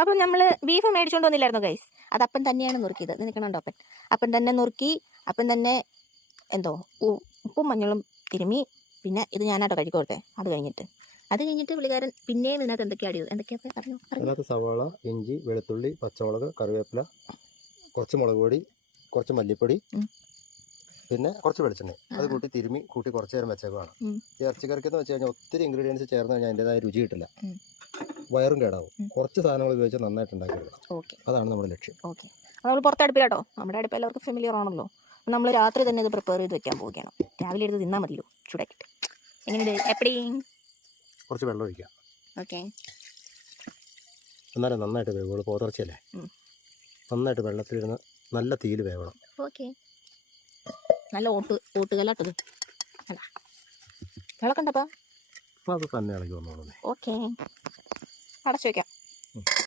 അപ്പം നമ്മൾ ബീഫ് മേടിച്ചുകൊണ്ട് വന്നില്ലായിരുന്നു ഗൈസ്. അത് അപ്പം തന്നെയാണ് നുറുക്കിയത്. ഇത് നിൽക്കണുണ്ടോ അപ്പൻ? അപ്പം തന്നെ നുറുക്കി, അപ്പം തന്നെ എന്തോ ഉപ്പും മഞ്ഞളും തിരുമ്മി. പിന്നെ ഇത് ഞാനാട്ടോ കഴിച്ചു കൊടുത്തേ. അത് കഴിഞ്ഞിട്ട് പുള്ളിക്കാരൻ പിന്നെയും ഇതിനകത്ത് എന്തൊക്കെയാ ആഡ് ചെയ്തു? എന്തൊക്കെയാ പറഞ്ഞു? അതിനകത്ത് സവാള, ഇഞ്ചി, വെളുത്തുള്ളി, പച്ചമുളക്, കറിവേപ്പില, കുറച്ച് മുളക് പൊടി, കുറച്ച് മല്ലിപ്പൊടി, പിന്നെ കുറച്ച് വെളിച്ചെണ്ണ അത് കൂട്ടി തിരുമ്മി കൂട്ടി കുറച്ച് നേരം വെച്ചേക്കാണ്. ഈ ഇറച്ചിക്കറിക്കെന്ന് വെച്ച് കഴിഞ്ഞാൽ ഒത്തിരി ഇൻഗ്രീഡിയൻസ് ചേർന്ന് കഴിഞ്ഞാൽ അതിൻ്റെതായ രുചി കിട്ടില്ല, വയറും കേടാവും. കുറച്ച് സാധനങ്ങൾ ഉപയോഗിച്ച് നന്നായിട്ട് ഉണ്ടാക്കിയെടുക്കണം. അതാണ് നമ്മുടെ ലക്ഷ്യം. ഓക്കെ, നമ്മൾ പുറത്തടുപ്പിലാട്ടോ. നമ്മുടെ അടുപ്പ് എല്ലാവർക്കും ഫെമിലിയർ ആണല്ലോ. നമ്മൾ രാത്രി തന്നെ ഇത് പ്രിപ്പയർ ചെയ്ത് വെക്കാൻ പോവുകയാണ്. രാവിലെ എടുത്ത് തിന്നാൽ മതിയോ ചൂടാക്കിയിട്ട്. എങ്ങനെയുണ്ട്? എപ്പടിയും കുറച്ച് വെള്ളം ഒഴിക്കാം. ഓക്കെ, എന്നാലും നന്നായിട്ട് വേവുള്ളൂ. പോത്തിറച്ചിയല്ലേ, നന്നായിട്ട് വെള്ളത്തിലിരുന്ന് നല്ല തീയിൽ വേവണം. ഓക്കെ, നല്ല ഓട്ടുകല്ലാട്ടത് അല്ല തിളക്കണ്ടപ്പാ. അപ്പോൾ അത് തന്നെ ഇളകി വന്നോളൂ. ഓക്കെ, അടച്ചു വയ്ക്കാം.